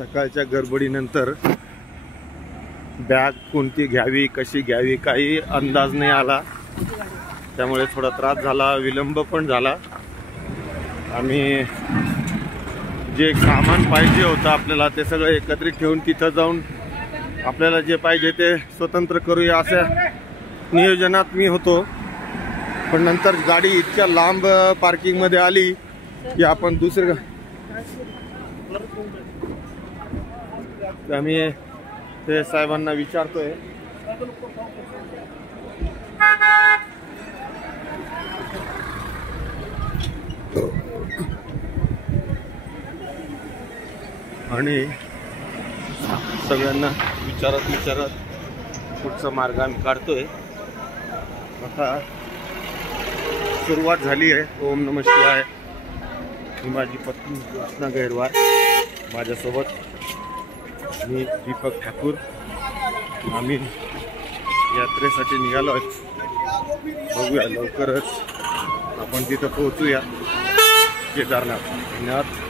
सकाळच्या गडबडीनंतर बॅग कोणती घ्यावी कशी घ्यावी काही अंदाज नाही आला, त्यामुळे थोडा त्रास झाला, विलंब पण झाला। आम्ही जे सामान पाहिजे होतं आपल्याला ते सगळं एकत्रित ठेवून तिथं जाऊन आपल्याला जे पाहिजे ते स्वतंत्र करूया अशा नियोजनात मी होतो, पण नंतर गाडी इतक्या लांब पार्किंग मध्ये आली की आपण दुसऱ्या आम्ही ते साहेबांना विचारतोय। आणि सगळ्यांना विचारत पुढचा मार्ग आम्ही काढतोय। आता सुरुवात झाली आहे। ओम नमः शिवाय। ही माझी पत्नी कृष्णा गैरवार, माझ्यासोबत मी दीपक ठाकूर। आम्ही यात्रेसाठी निघालो आहोत। बघूया लवकरच आपण तिथं पोहोचूया केदारनाथ।